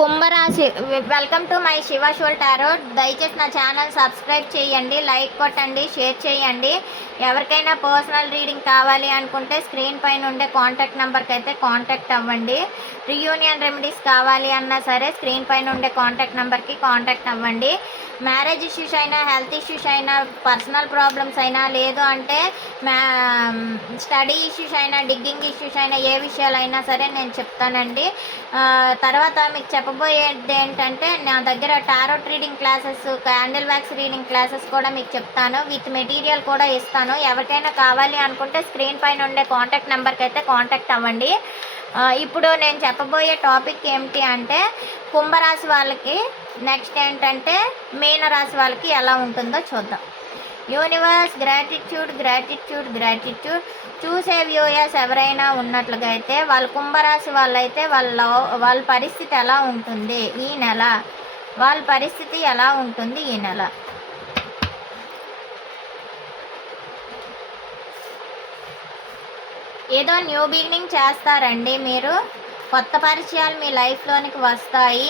కుంభరాశి. Welcome to my Shiva soul tarot దయచేసి నా ఛానల్ సబ్స్క్రైబ్ చేయండి లైక్ కొట్టండి షేర్ చేయండి. ఎవరికైనా పర్సనల్ రీడింగ్ కావాలి అనుకుంటే స్క్రీన్ పైన ఉండే కాంటాక్ట్ నెంబర్కి అయితే కాంటాక్ట్ అవ్వండి. రియూనియన్ రెమెడీస్ కావాలి అన్నా సరే స్క్రీన్ పైన ఉండే కాంటాక్ట్ నెంబర్కి కాంటాక్ట్ అవ్వండి. మ్యారేజ్ ఇష్యూస్ అయినా హెల్త్ ఇష్యూస్ అయినా పర్సనల్ ప్రాబ్లమ్స్ అయినా లేదు అంటే మ్యా స్టడీ ఇష్యూస్ అయినా డిగ్గింగ్ ఇష్యూస్ అయినా ఏ విషయాలైనా సరే నేను చెప్తానండి. తర్వాత మీకు చెప్ప చెప్పబోయేది ఏంటంటే నా దగ్గర tarot reading classes candle wax reading classes కూడా మీకు చెప్తాను. విత్ మెటీరియల్ కూడా ఇస్తాను. ఎవరికైనా కావాలి అనుకుంటే స్క్రీన్ పైన ఉండే కాంటాక్ట్ నెంబర్కి అయితే కాంటాక్ట్ అవ్వండి. ఇప్పుడు నేను చెప్పబోయే టాపిక్ ఏమిటి అంటే కుంభరాశి వాళ్ళకి నెక్స్ట్ ఏంటంటే మీనరాశి వాళ్ళకి ఎలా ఉంటుందో చూద్దాం. Universe gratitude gratitude gratitude. చూసే వ్యూయర్స్ ఎవరైనా ఉన్నట్లుగా అయితే వాళ్ళ కుంభరాశి వాళ్ళైతే వాళ్ళ వాళ్ళ పరిస్థితి ఎలా ఉంటుంది ఈ నెల? వాళ్ళ పరిస్థితి ఎలా ఉంటుంది ఈ నెల? ఏదో న్యూ బిగినింగ్ చేస్తారండి మీరు. కొత్త పరిచయాలు మీ లైఫ్లోనికి వస్తాయి.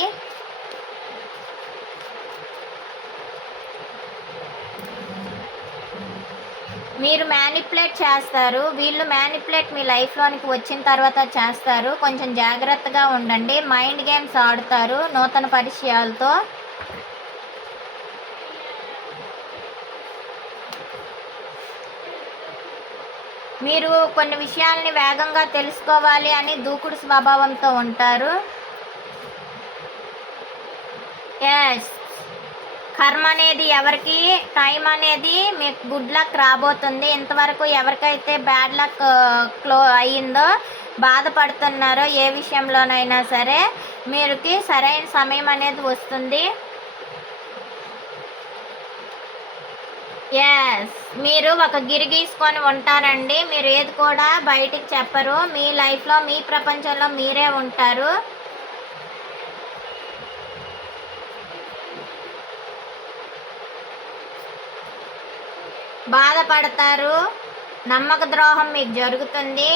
మీరు మ్యానిపులేట్ చేస్తారు. వీళ్ళు మ్యానిపులేట్ మీ లైఫ్లోనికి వచ్చిన తర్వాత చేస్తారు. కొంచెం జాగ్రత్తగా ఉండండి. మైండ్ గేమ్స్ ఆడుతారు. నూతన పరిచయాలతో. మీరు కొన్ని విషయాల్ని వేగంగా తెలుసుకోవాలి అని దూకుడు స్వభావంతో ఉంటారు. ఎస్ కర్మ అనేది ఎవరికి? టైం అనేది మీకు గుడ్ లక్ రాబోతుంది. ఇంతవరకు ఎవరికైతే బ్యాడ్ లక్ క్లో అయ్యిందో బాధపడుతున్నారో ఏ విషయంలోనైనా సరే మీరుకి సరైన సమయం అనేది వస్తుంది. ఎస్ మీరు ఒక గిరి గీసుకొని ఉంటారండి. మీరు ఏది కూడా బయటికి చెప్పరు. మీ లైఫ్లో మీ ప్రపంచంలో మీరే ఉంటారు. బాధపడతారు. నమ్మక ద్రోహం మీకు జరుగుతుంది.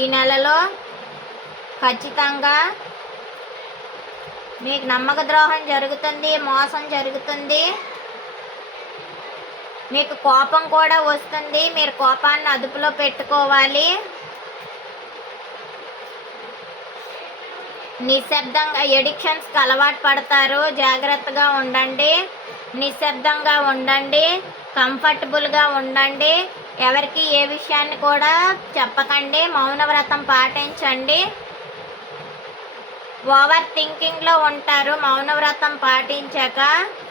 ఈ నెలలో ఖచ్చితంగా మీకు నమ్మక ద్రోహం జరుగుతుంది మోసం జరుగుతుంది. మీకు కోపం కూడా వస్తుంది. మీరు కోపాన్ని అదుపులో పెట్టుకోవాలి. నిశ్శబ్దంగా ఎడిక్షన్స్కి అలవాటు పడతారు. జాగ్రత్తగా ఉండండి. నిశ్శబ్దంగా ఉండండి కంఫర్టబుల్గా ఉండండి. ఎవరికి ఏ విషయాన్ని కూడా చెప్పకండి మౌన వ్రతం పాటించండి. ఓవర్ థింకింగ్లో ఉంటారు మౌన వ్రతం పాటించాక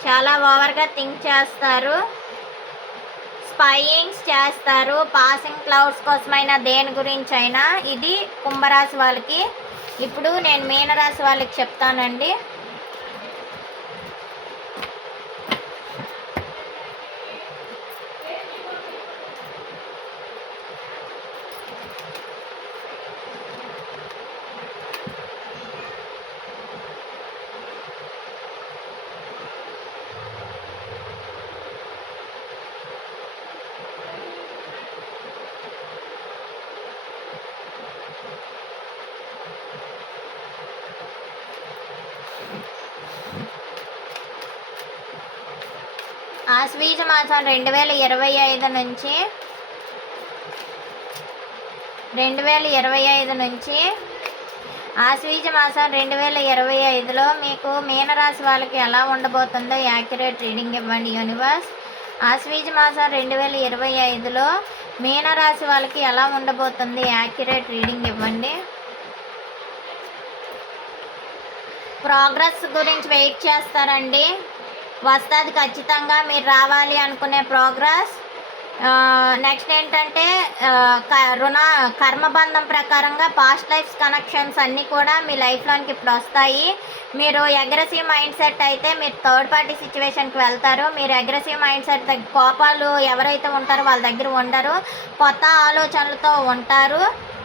చాలా ఓవర్గా థింక్ చేస్తారు. స్పైయింగ్స్ చేస్తారు పాసింగ్ క్లౌడ్స్ కోసమైనా దేని గురించి అయినా ఇది కుంభరాశి వాళ్ళకి. ఇప్పుడు నేను మీనరాశి వాళ్ళకి చెప్తానండి. ఆశ్వీజ మాసం రెండు వేల ఇరవై ఐదు నుంచి రెండు వేల ఇరవై ఐదు నుంచి ఆశ్వీజ మాసం రెండు వేల ఇరవై ఐదులో మీకు మీనరాశి వాళ్ళకి ఎలా ఉండబోతుందో యాక్యురేట్ రీడింగ్ ఇవ్వండి యూనివర్స్. ఆశ్వీజ మాసం రెండు వేల ఇరవై ఐదులో మీనరాశి వాళ్ళకి ఎలా ఉండబోతుంది యాక్యురేట్ రీడింగ్ ఇవ్వండి. ప్రోగ్రెస్ గురించి వెయిట్ చేస్తారండి. వస్తుంది ఖచ్చితంగా మీరు రావాలి అనుకునే ప్రోగ్రెస్. నెక్స్ట్ ఏంటంటే క- రుణ కర్మబంధం ప్రకారంగా పాస్ట్ లైఫ్స్ కనెక్షన్స్ అన్నీ కూడా మీ లైఫ్లోనికి ఇప్పుడు వస్తాయి. మీరు అగ్రెసివ్ మైండ్ సెట్ అయితే మీరు థర్డ్ పార్టీ సిచ్యువేషన్కి వెళ్తారు. మీరు అగ్రెసివ్ మైండ్ సెట్ దగ్గర కోపాలు ఎవరైతే ఉంటారో వాళ్ళ దగ్గర ఉండరు. కొత్త ఆలోచనలతో ఉంటారు.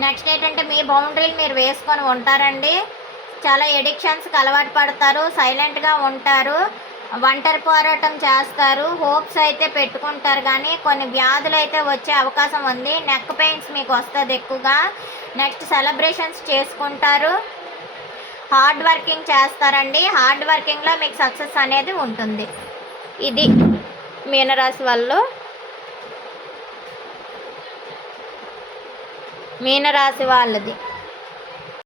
నెక్స్ట్ ఏంటంటే మీ బౌండరీలు మీరు వేసుకొని ఉంటారండి. చాలా ఎడిక్షన్స్కి అలవాటు పడతారు సైలెంట్గా ఉంటారు ఒంటరి పోరాటం చేస్తారు హోప్స్ అయితే పెట్టుకుంటారు కానీ కొన్ని వ్యాధులు అయితే వచ్చే అవకాశం ఉంది. నెక్ పెయిన్స్ మీకు వస్తుంది ఎక్కువగా. నెక్స్ట్ సెలబ్రేషన్స్ చేసుకుంటారు. హార్డ్ వర్కింగ్ చేస్తారండి. హార్డ్ వర్కింగ్లో మీకు సక్సెస్ అనేది ఉంటుంది. ఇది మీనరాశి వాళ్ళు. మీనరాశి వాళ్ళది.